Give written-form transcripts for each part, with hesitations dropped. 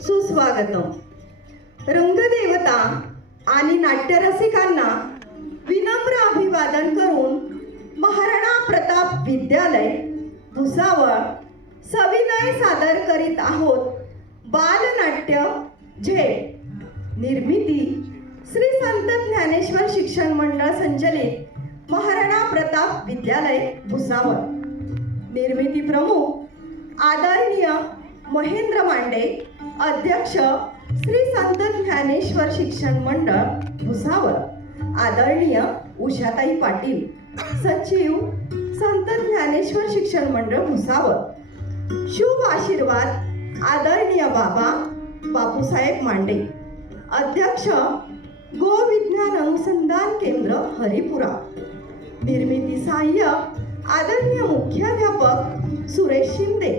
सुस्वागतम. रंगदेवता आणि नाट्यरसिकांना विनम्र अभिवादन करून महाराणा प्रताप विद्यालय भुसावळ सविनय सादर करीत आहोत बालनाट्य झेप. निर्मिती श्री संत ज्ञानेश्वर शिक्षण मंडळ संचलित महाराणा प्रताप विद्यालय भुसावळ. निर्मिती प्रमुख आदरणीय महेंद्र मांडे, अध्यक्ष श्री संत ज्ञानेश्वर शिक्षण मंडळ भुसावळ. आदरणीय उषाताई पाटील, सचिव संत ज्ञानेश्वर शिक्षण मंडळ भुसावळ. शुभ आशीर्वाद आदरणीय बापूसाहेब मांडे, अध्यक्ष गो विज्ञान अनुसंधान केंद्र हरिपुरा. निर्मिती सहाय्य आदरणीय मुख्याध्यापक सुरेश शिंदे,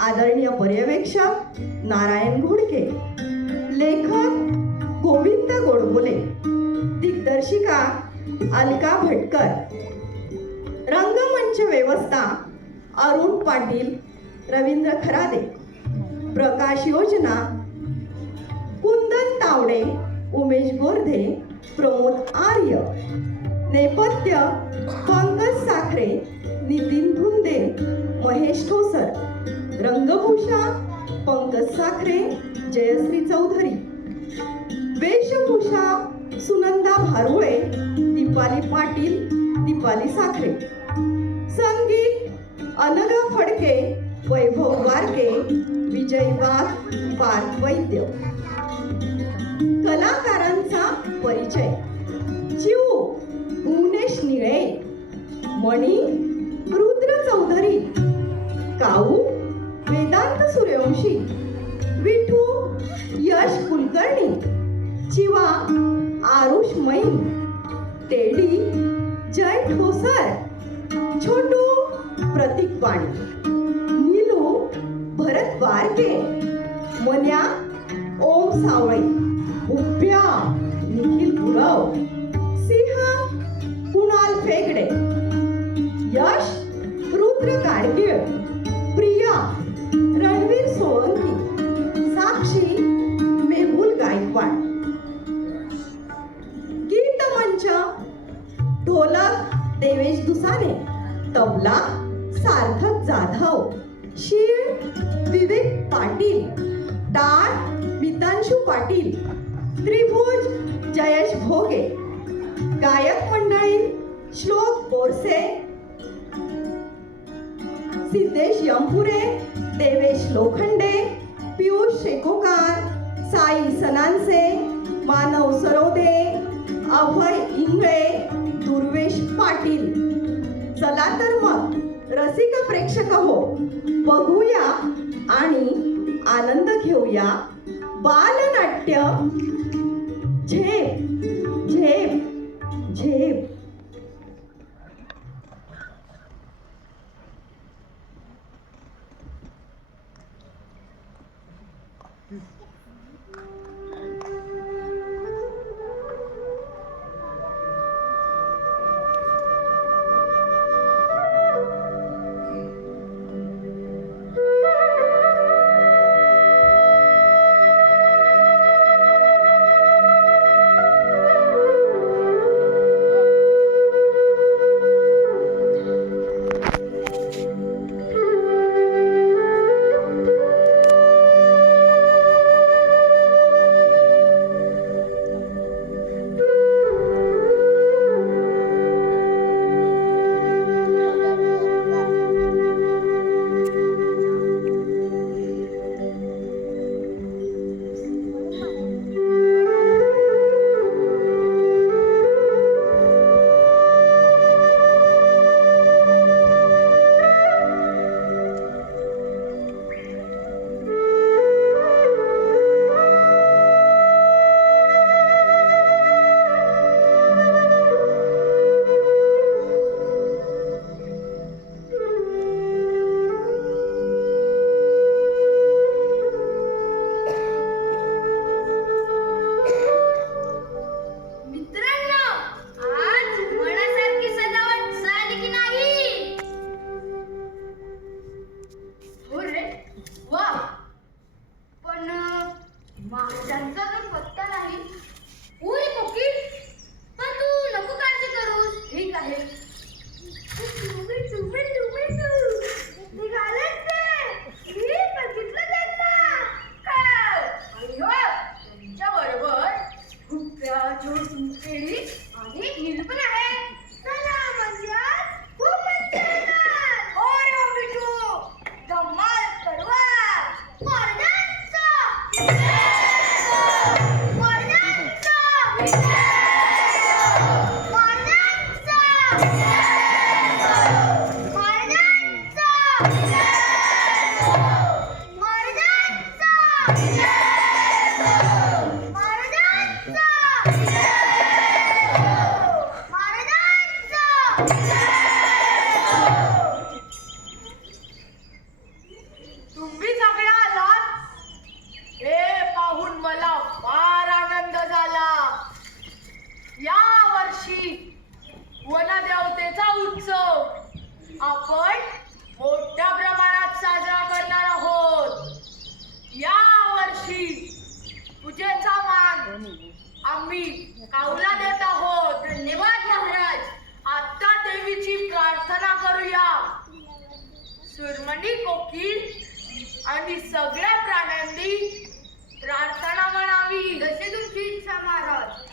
आदरणीय पर्यवेक्षक नारायण घोडके, लेखक गोविंद गोडबोले, दिग्दर्शिका अलका भटकर. रंगमंच व्यवस्था अरुण पाटील, रवींद्र खरादे. प्रकाश योजना कुंदन तावडे, उमेश गोरधे, प्रमोद आर्य. नेपथ्य पंकज साखरे, नितीन धुंदे, महेश ठोसर. रंगभूषा पंकज साखरे, जयश्री चौधरी. वेशभूषा सुनंदा भारुळे, दीपाली पाटील, दीपाली साखरे. संगीत अनघा फडके, वैभव वारके, विजय वाघ, पार्थ वैद्य. कलाकारांचा परिचय. चिऊ भुवनेश निळे, मणी रुद्र चौधरी, काऊ वेदांत सूर्यवंशी, विठू यश कुलकर्णी, चिवा आरुष मैन, टेडी जय ठोसर, छोटू प्रतीक वाणी, नीलू भरत वारके, मन्या ओम सावळे, उप्या निखिल गुरव, सिंह कुणाल फेगडे, यश रुद्र गाडगीळ, प्रिया रणवीर सोळंकी, साक्षी मेहुल गायकवाड. गीत मंच ढोलक देवेश दुसाने, तबला सार्थक जाधव, शीळ विवेक पाटील, टाळ मितांशु पाटील, त्रिभुज जयेश भोगे. गायक मंडळी श्लोक बोरसे, सिद्धेश यंपुरे, देवेश लोखंडे, पियुष शेकोकार, साई सनानसे, मानव सरोदे, अभय इंगळे, दुर्वेश पाटील. चला तर मग रसिक प्रेक्षक हो, बघूया आणि आनंद घेऊया बालनाट्य झेप झेप झेप. त्यांचा जो पत्ता नाही. उरे कोकिल, पण तू नको काळजी करूस. ठीक आहे. निघालेच ते. मी बघितलं त्यांना. काय? आणि हो, त्यांच्याबरोबर हुक्या, जोडपेडी आणि नील पण आहे. चला म्हणजे खूपच छान. हो रे हो बिटू, धमाल करवा. स्पर्धांचा स्पर्धांचा तुम्ही सगळ्या आलात हे पाहून मला फार आनंद झाला. या वर्षी वनदेवतेचा उत्सव आपण मोठ्या प्रमाणात साजरा करणार आहोत. या वर्षी पूजेचा मान आम्ही काऊला देत आहोत. धन्यवाद महाराज. आता देवीची प्रार्थना करूया. सुरमणी, कोकिल आणि सगळ्या प्राण्यांनी प्रार्थना म्हणावी. जशी तुमची इच्छा महाराज.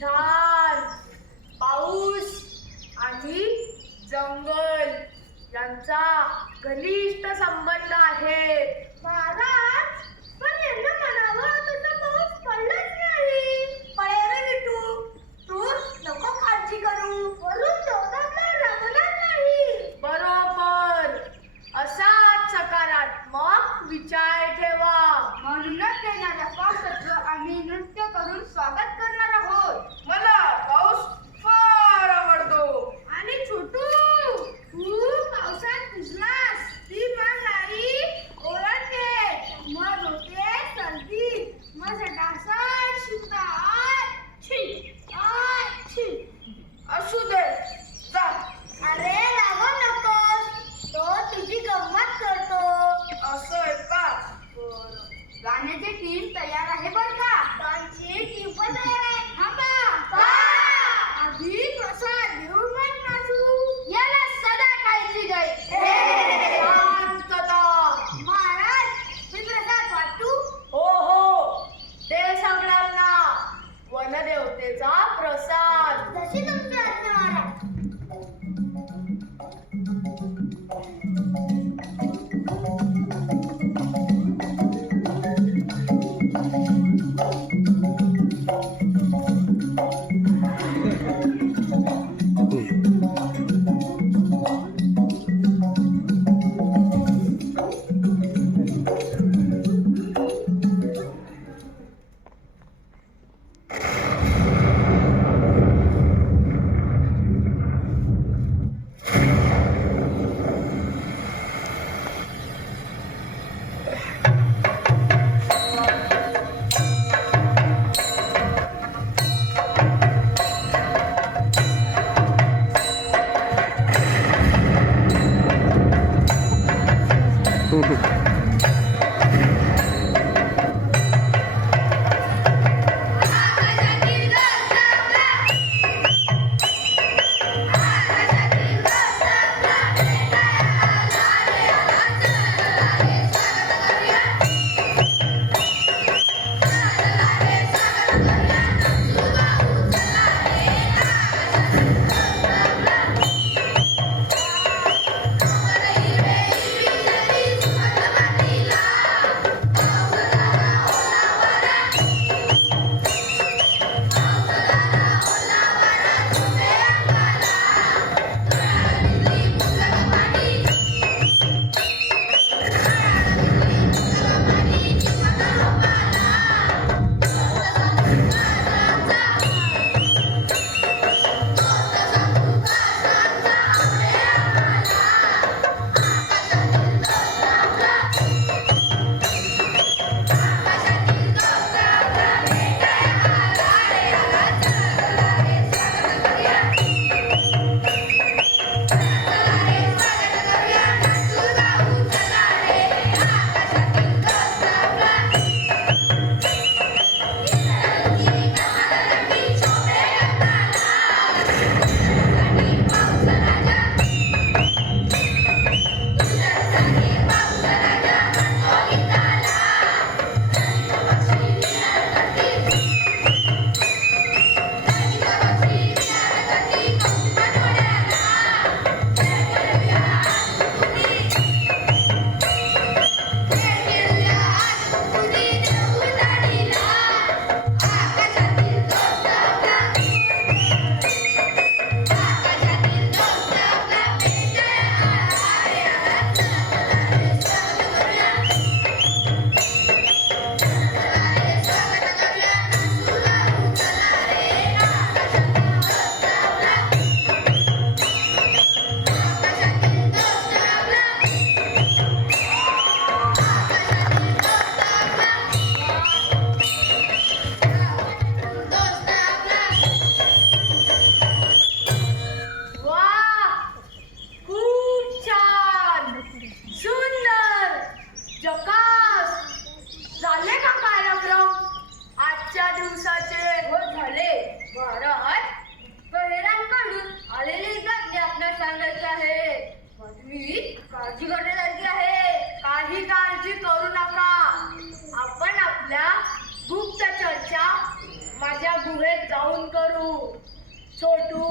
छान. पाऊस आणि जंगल यांचा घनिष्ठ संबंध आहे. महाराज, पण यांना म्हणावं तसं पाऊस पडलाच नाही. पळे रे बिटू, तू नको काळजी करू. वरून तोंडातला रमणार नाही. बरोबर. असाच सकारात्मक विचार ठेवा. म्हणूनच येणाऱ्या पावसाचं आम्ही नृत्य करून स्वागत करणार आहोत. मला पाऊस फार आवडतो. आणि छोटू, तू पावसात भिजलास ती माझी ओळख आहे. मग काळजी करण्यासारखी आहे. काही काळजी करू नका. आपण आपल्या गुप्त चर्चा माझ्या गुहेत जाऊन करू. छोटू,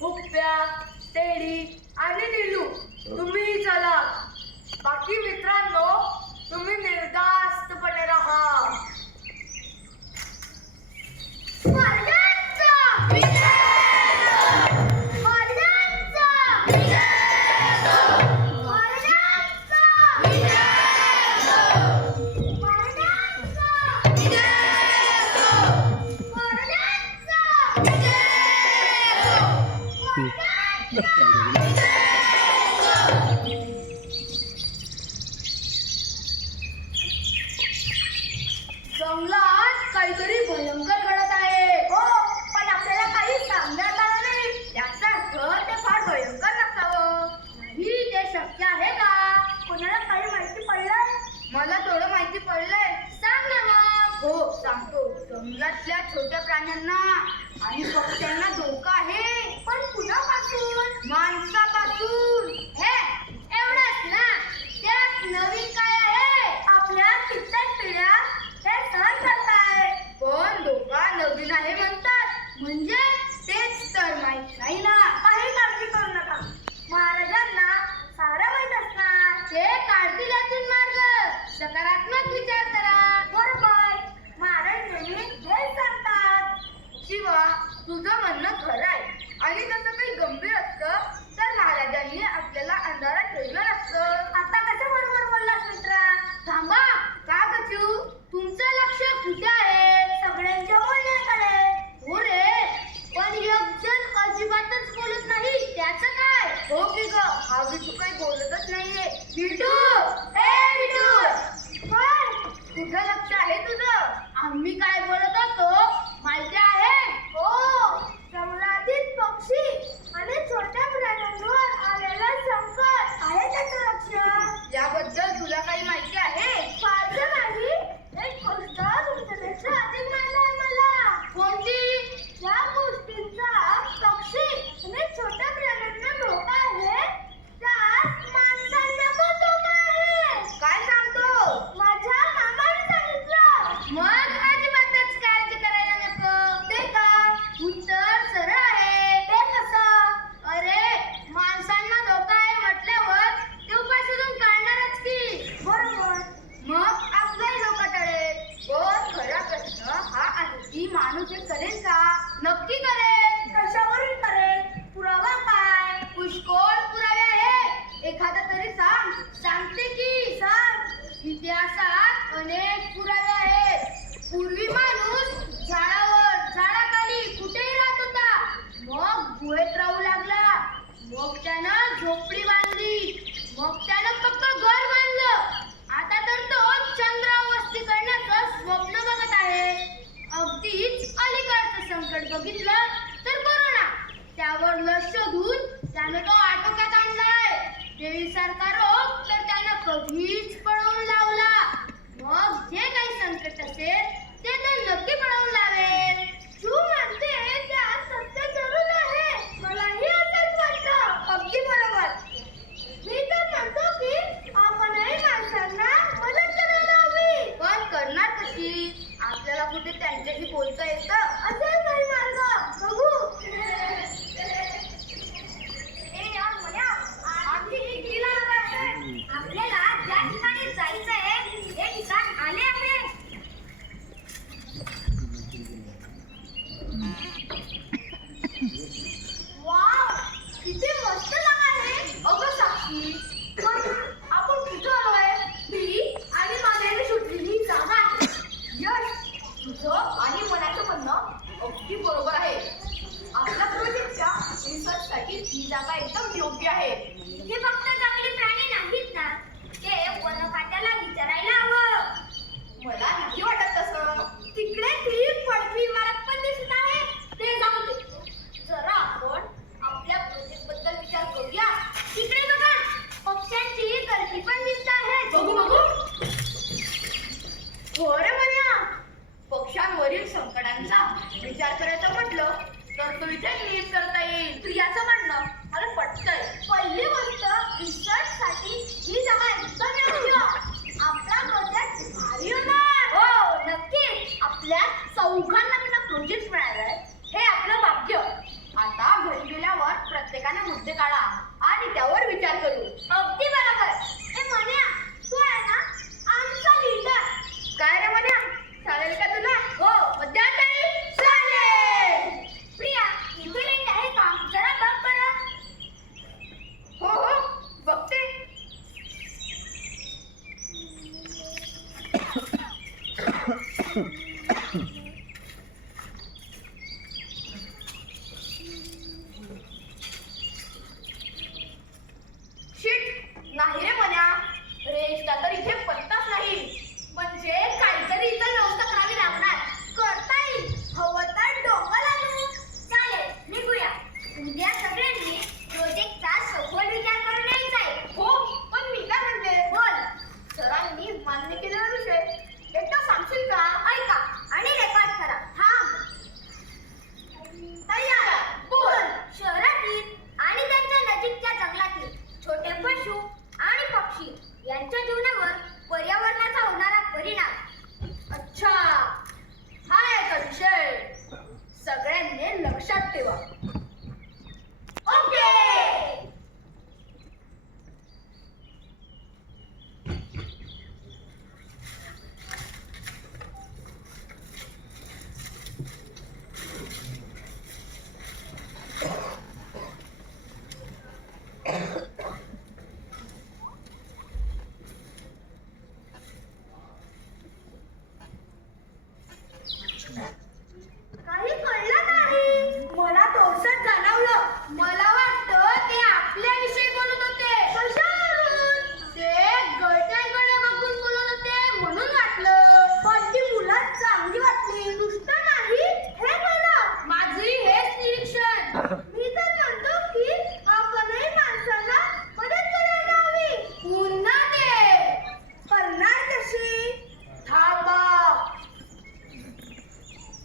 हुप्प्या, टेडी आणि नीलू तुम्ही चला. बाकी मित्रांनो तुम्ही निर्धास्तपणे राहा. जंगलात काहीतरी भयंकर घडत आहे. हो, पण आपल्याला काही सांगण्यात आलं नाही. त्याचा अर्थ ते फार भयंकर नसावं. नाही, ते शक्य आहे का? कोणाला काही माहिती पडलंय? मला थोडं माहिती पडलंय. सांग ना मग. हो, सांगतो. जंगलातल्या छोट्या प्राण्यांना आणि पक्ष्यांना धोका आहे. पण कुणापासून? माणसापासून. हे एवढंच ना? त्यात नवीन काय आहे? आपल्या कित्येक पिढ्या ते सहन करताय. पण धोका नवीन आहे म्हणतात. म्हणजे तेच तर माहित नाही ना. काही काळजी करू नका. महाराजांना सारं माहित असणार. ते काढतील यातून मार्ग. सकारात्मक विचार करा. बरोबर, महाराज नेहमी हेच सांगतात. शिवा, तुझं म्हणणं खरं आहे. आणि तसं काही गंभीर असतं तर महाराजांनी आपल्याला अंधारात ठेवलं नसतं. आता कसं बरोबर बोललास मित्रा? थांबा. का गचू? तुमचं लक्ष कुठे आहे? सगळ्यांच्या बोलण्याकडे. हो रे, पण एक जण अजिबातच बोलत नाही. त्याचं काय? हो की ग, हा विटू काही बोलतच नाहीये. विटू, ए विटू, काय? कुठं लक्ष आहे तुझं? आम्ही काय बोलत होतो माहिती आहे? हो, जंगलातील पक्षी आणि छोट्या प्राण्यांवर आलेलं संकट आहे त्याचं लक्ष. याबद्दल तुला कधीच पळवून लावला, मग जे काही संकट असेल ते तो नक्की पळवून लावेल. तू म्हणते त्यात सत्य जरूर आहे, मलाही असंच वाटतं. अगदी बरोबर. मी तर म्हणतो की आपणही माणसांना मदत करायला हवी. पण करणार कशी? आपल्याला कुठे त्यांच्याशी बोलता येतं? असेल काही मार्ग, बघू. आपल्याला ज्या ठिकाणी जायचंय ते ठिकाण आले आहे. वाव, किती मस्त जागा आहे. अगं साक्षी, पण आपण कुठं आलोय? मी आणि माझ्याने शोधलेली जागा आहे. यश, तुझं आणि मनाचं म्हणणं अगदी बरोबर आहे. आपल्या प्रोजेक्टच्या रिसर्चसाठी ही जागा एकदम योग्य आहे. हे फक्त जंगली प्राणी नाहीत ना, ते वनखात्याला विचारायला हवं. मला नाही वाटत तसं. तिकडे ती पडकी इमारत पण दिसत आहे, ते जाऊ दे. जरा आपण आपल्या प्रोजेक्ट बद्दल विचार करूया. तिकडे बघा, पक्ष्यांची गर्दी पण दिसत आहे. बघू बघू. बरं म्हणा, पक्ष्यांवरील संकटांचा विचार करायचा म्हटलं तर तो विचार नीट करता येईल. प्रियाचं म्हणणं मला पटतंय. पहिली गोष्ट, रिसर्चसाठी ही जागा एकदम योग्य. आपला प्रोजेक्ट भारी होणार. हो नक्की. आपल्या चौघांना प्रोजेक्ट मिळालाय हे आपलं भाग्य. आता घरी गेल्यावर प्रत्येकाने मुद्दे काढा आणि त्यावर विचार करू. अगदी बरोबर. ए मन्या, तू आहे ना आमचा लीडर. काय रे मन्या, चालेल का तुला? हो, मध्यांतरी चालेल. प्रिया, इथे लाईट आहे का? जरा बघ बरं. हो हो, बघते. नाही रे मन्या, रेशचा तर इथे पत्ताच नाही. म्हणजे काहीतरी इथं व्यवस्था करावी लागणार. करता येईल. हवं तर डोंगर आणू. चालेल, निघूया. उद्या सगळ्यांनी प्रोजेक्टचा सखोल विचार करून यायचाय. हो, पण मी काय म्हणते? बोल. सरांनी मान्य केलेला विषय एकदा सांगशील का? ऐका आणि रेकॉर्ड करा. थांब. तयार. बोल. शहरातील आणि त्यांच्या नजीकच्या जंगलातील छोटे पशु आणि पक्षी यांच्या जीवनावर पर्यावरणाचा होणारा परिणाम. अच्छा, हा आहे विषय. सगळ्यांनी लक्षात ठेवा. ओके. काही कळलं नाही. मला थोडसं जाणवलं. मला वाटतं ते आपल्याविषयी बोलत होते. कशावरून? ते गळत्यांकडे बघून बोलत होते म्हणून वाटलं. पण ती मुलं चांगली वाटली. नुसतं नाही हे कळलं. माझी हेच निरीक्षण. मी तर म्हणतो की आपणही माणसाला मदत करायला हवी. पुन्हा ते करणार कशी? थांबा.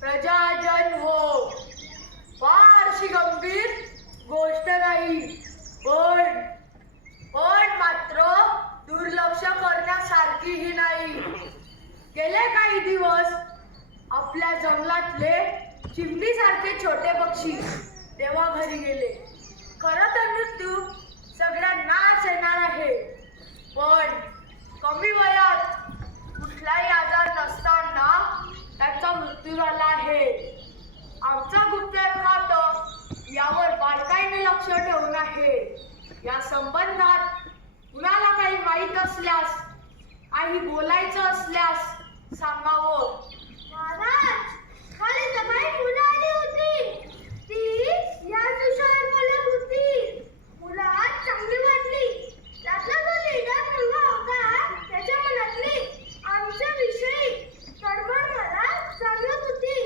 प्रजाजन हो, फारशी गंभीर गोष्ट नाही, पण मात्र दुर्लक्ष करण्यासारखीही नाही. गेले काही दिवस आपल्या जंगलातले चिमणीसारखे छोटे पक्षी तेव्हा घरी गेले. खरं तर मृत्यू सगळ्यांनाच येणार आहे, पण कमी वयात कुठलाही आजार नसताना त्याचा मृत्यू झाला आहे. आमचा गुप्तहेर खातं यावर बारकाईने लक्ष ठेवून आहे. या संबंधात कुणाला काही माहीत असल्यास, काही बोलायचं असल्यास सांगावं. महाराज, खाली जमाई मुलं आली होती. ती याच विषयावर बोलत होती. मुलात चांगली वाटली. त्यातला जो लीडर मुलगा होता त्याच्या मनातली आमच्याविषयी तडफड मला जाणवत होती.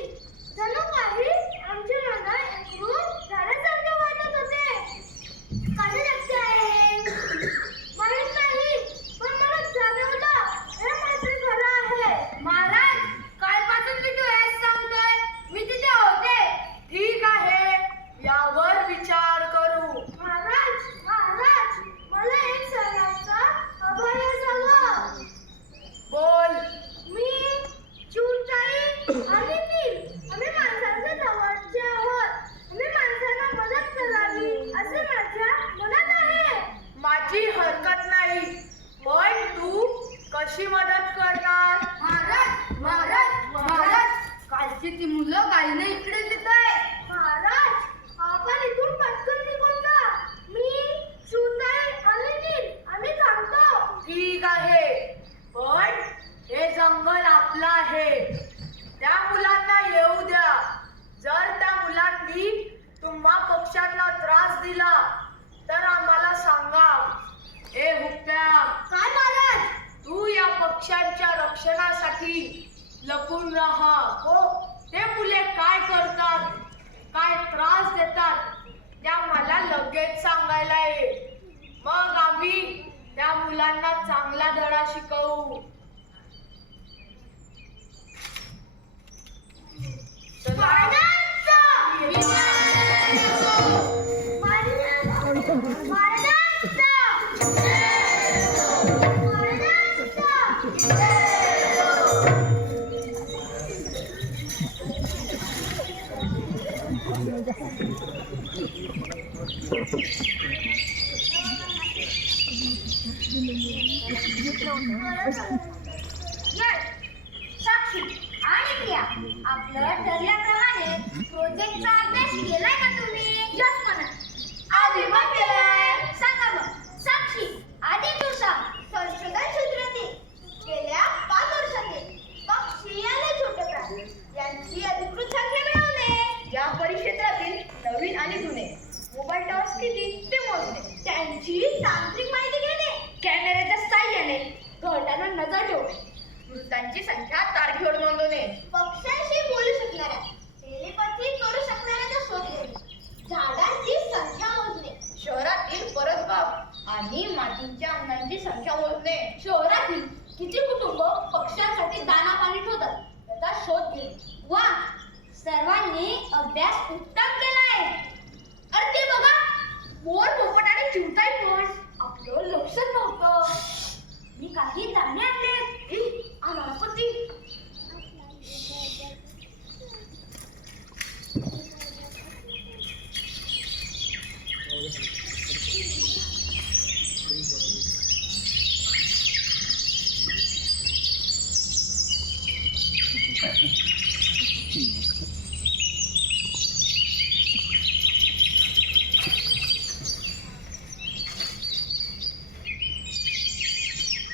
जणू काही आमचे मन एकरूप झाल्यासारखे वाटत होते. कसं शक्य आहे माहित नाही, पण मला कशी मदत करणार? महाराज महाराज महाराज, कालची ती मुलं गाईने इकडे येत आहे. महाराज आपण इथून पटकन निघून जा. मी सुताई आणि नील आम्ही थांबतो. ठीक आहे, पण हे जंगल आपलं आहे. त्या मुलांना येऊ द्या. जर त्या मुलांनी तुम्हा पक्ष्यांना त्रास दिला तर आम्हाला सांगा. ए हुक्या, काय महाराज? तू या पक्ष्यांच्या रक्षणासाठी लपून राहा. हो, ते मुले काय करतात, काय त्रास देतात त्या मला लगेच सांगायला ये. मग आम्ही त्या मुलांना चांगला धडा शिकवू. साक्षी आणि प्रिया, आपलं ठरल्याप्रमाणे प्रोजेक्टचा अभ्यास केलाय का तुम्ही? यस म्हणा. आम्ही मग केलाय. सांगा मग. साक्षी, आधी तू सांग. संशोधन क्षेत्रातील गेल्या 5 वर्षातील पक्षी आणि छोटे प्राणी यांची अधिकृत संख्या मिळवणे, या परिक्षेत्रातील नवीन आणि जुने मोबाईल टॉवर्स किती ते मोजणे, त्यांची तांत्रिक माहिती घेणे, कॅमेऱ्याच्या साहाय्याने घरट्यावर नजर ठेवणे, मृतांची संख्या तारखेवर नोंदवणे, पक्ष्यांशी बोलू शकणाऱ्या, टेलिपॅथी करू शकणाऱ्याचा शोध घेणे, झाडांची संख्या मोजणे, शहरातील परसबाग आणि मातींच्या अंगांची संख्या मोजणे, शहरातील किती कुटुंब पक्ष्यांसाठी दाना पाणी ठेवतात त्याचा शोध घेणे. वा, सर्वांनी अभ्यास उत्तम केलाय. अरे ते बघा, मोर, पोपट आणि चिमटाई पण. आपलं लक्षच नव्हतं. मी काही दाणे आणले. अनापती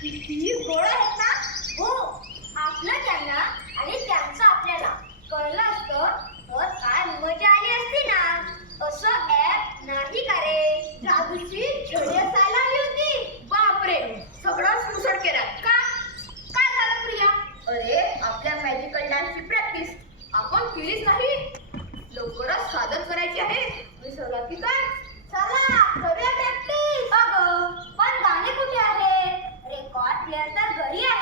किती गोड आहेत ना? हो, आपलं त्यांना आणि त्यांचं आपल्याला कळलं असतं तर काय मजा आली असती ना. असं ऍप नाही का रे? जादूची छडी असायला हवी होती. बापरे, सगळं सुसट केला का? काय झालं प्रिया? अरे, आपल्या मॅजिकल डान्सची प्रॅक्टिस आपण केलीच नाही. लवकरच सादर करायची आहे. विसरला की काय? चला करूया प्रॅक्टिस. अगं, पण गाणे कुठे आहे? रेकॉर्ड प्लेअर तर घरी आहे.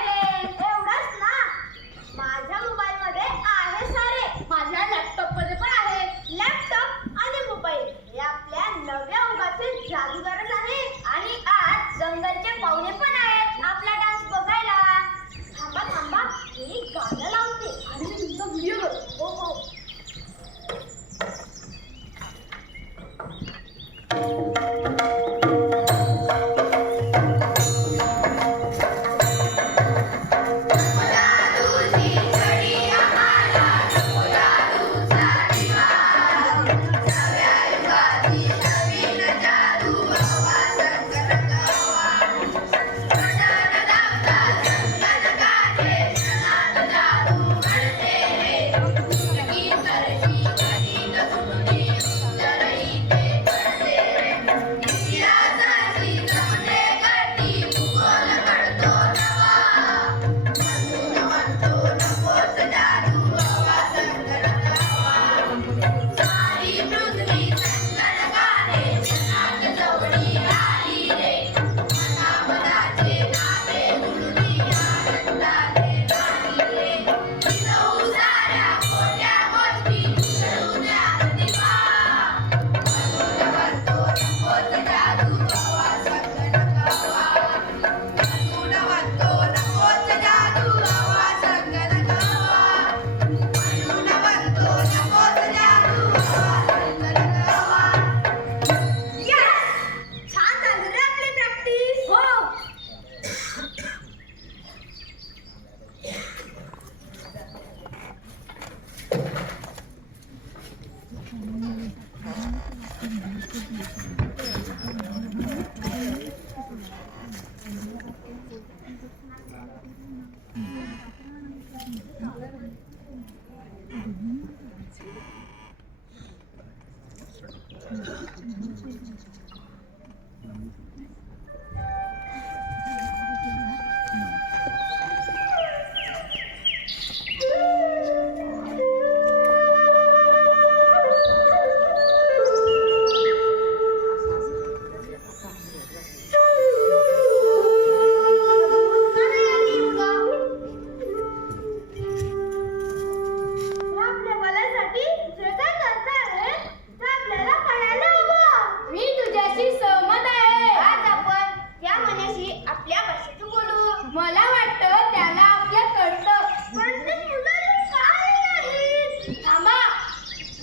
आपल्या भल्यासाठी जे काय करता आहे ते आपल्याला कळायला हवं. मी तुझ्याशी सहमत आहे. आज आपण या मनाशी आपल्या भाषेत बोलू. मला वाटतं त्याला आपल्या कळतं. पण ते मुलं काय नाहीत. थांबा,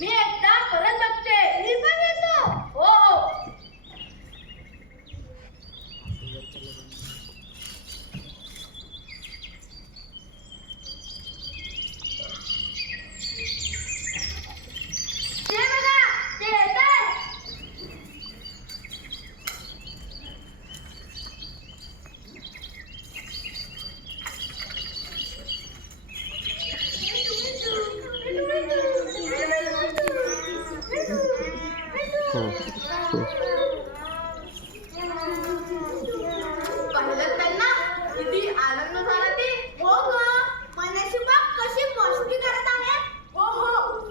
मी एकदा परत बघते. मी पण येतो. हो हो. ते बघा, ते येतात. पाहिलं त्यांना किती आनंद झाला ते. हो ग, मनाची बाग कशी मस्ती करत आहे. हो हो,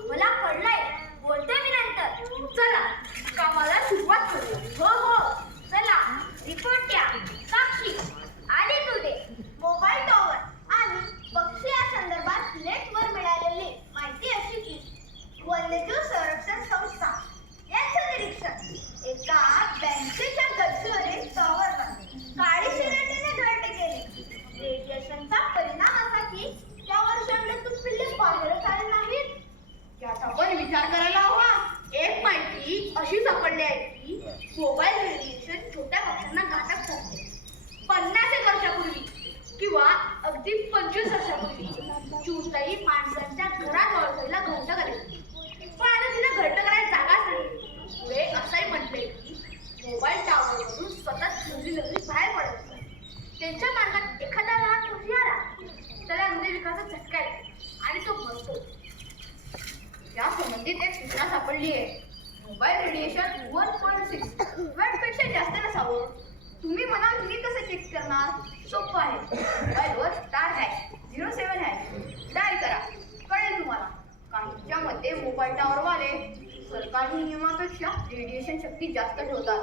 मला कळलंय. बोलते मी नंतर. चला, कामाला सुरुवात करूया. हो हो, चला. रिपोर्ट द्या. साक्षी, आली तुझे. मोबाईल टॉवर आणि पक्षी या संदर्भात नेटवर मिळालेली माहिती अशी की वन्यजीव संरक्षण संस्था यांचं निरीक्षण एका बँकेच्या गच्चीवरील टॉवरला काळी शिरटीने धडक केली. रेडिएशनचा परिणाम असा की त्यावर शंभरातून पिल्ले बाहेरच आले नाहीत. याचा पण विचार करायला हवा. एक माहिती अशी सापडली आहे की मोबाईल रेडिएशन छोट्या पक्ष्यांना घातक ठरते. 50 वर्षापूर्वी किंवा अगदी 25 वर्षापूर्वी चिमटाई माणसांच्या घरात वळसायला घरटं करायची. पण आता तिला घरटं करायला जागाच नाही. पुढे असंही म्हटलंय की मोबाईल टावरवरून सतत लवली बाहेर पडत असतात. त्यांच्या मार्गात एखादा लहान पक्षी आला त्याला हृदयविकाराचा झटका येतो आणि तो मरतो. या संबंधित एक सूचना सापडली आहे. मोबाईल रेडिएशन 1.6 वॅटपेक्षा जास्त नसावं. तुम्ही म्हणाल तुम्ही कसं चेक करणार? सोपं आहे. मोबाईलवर *#07# डायल करा, कळेल तुम्हाला. काहींच्या मते मोबाईल टॉवरवाले सरकारी नियमापेक्षा रेडिएशन शक्ती जास्त ठेवतात.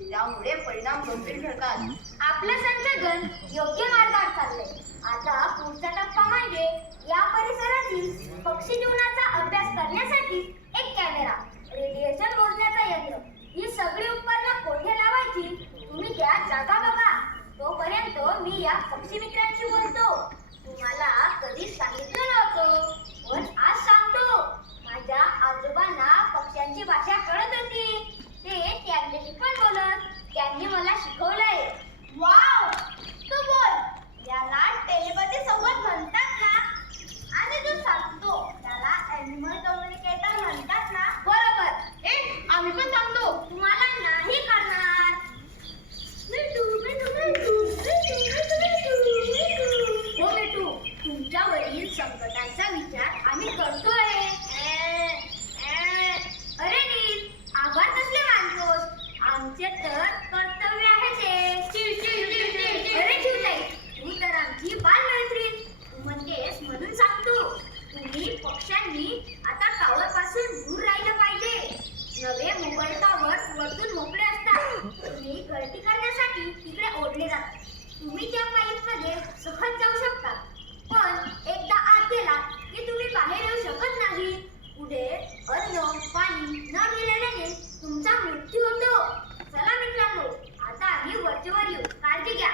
त्यामुळे परिणाम गंभीर ठरतात. आपलं संशोधन योग्य मार्गावर चाललंय. आता पुढचा टप्पा म्हणजे या परिसरातील पक्षी जीवनाचा अभ्यास करण्यासाठी एक कॅमेरा, रेडिएशन मोजण्याचं यंत्र, ही सगळी उपकरणं कोठे लावायची तुम्ही त्या जागा बघा. तोपर्यंत मी या पक्षी मित्रांशी बोलतो. तुम्हाला कधी सांगितलं नव्हतं, पण आज सांगतो. माझ्या आजोबांना पक्ष्यांची भाषा कळत होती. ते त्यांच्याशी पण बोलत. त्यांनी मला शिकवलंय. वाव, तू बोल. याला टेलिपॅथी संवाद म्हणतात ना. आणि जो सांगतो त्याला ॲनिमल कम्युनिकेटर म्हणतात ना. बरोबर. आम्ही पण सांगतो. तुम्हाला नाही करणार. हो मिठू, तुमच्यावरील संकटांचा विचार आम्ही करतोय. अरे नील, आभार कसले मानतोस? आमचे तर कर्तव्य आहे ते. अरे चिवताई, तू तर आमची बालमैत्रीण. तू म्हणतेस म्हणून सांगतो. तुम्ही पक्ष्यांनी आता टॉवर पासून दूर राहिलं पाहिजे. नवे मोबाईल टॉवर वरतून मोकळे असतात. तुम्ही गळती करण्यासाठी तिकडे ओढले जातात. तुम्ही त्या पाईपमध्ये सहज जाऊ शकता, पण एकदा आत गेला की तुम्ही बाहेर येऊ शकत नाही. पुढे अन्न पाणी न मिळाल्याने तुमचा मृत्यू होतो. चला मित्रांनो, आता आम्ही वरचेवर येऊ. काळजी घ्या.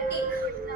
वैयक्तिक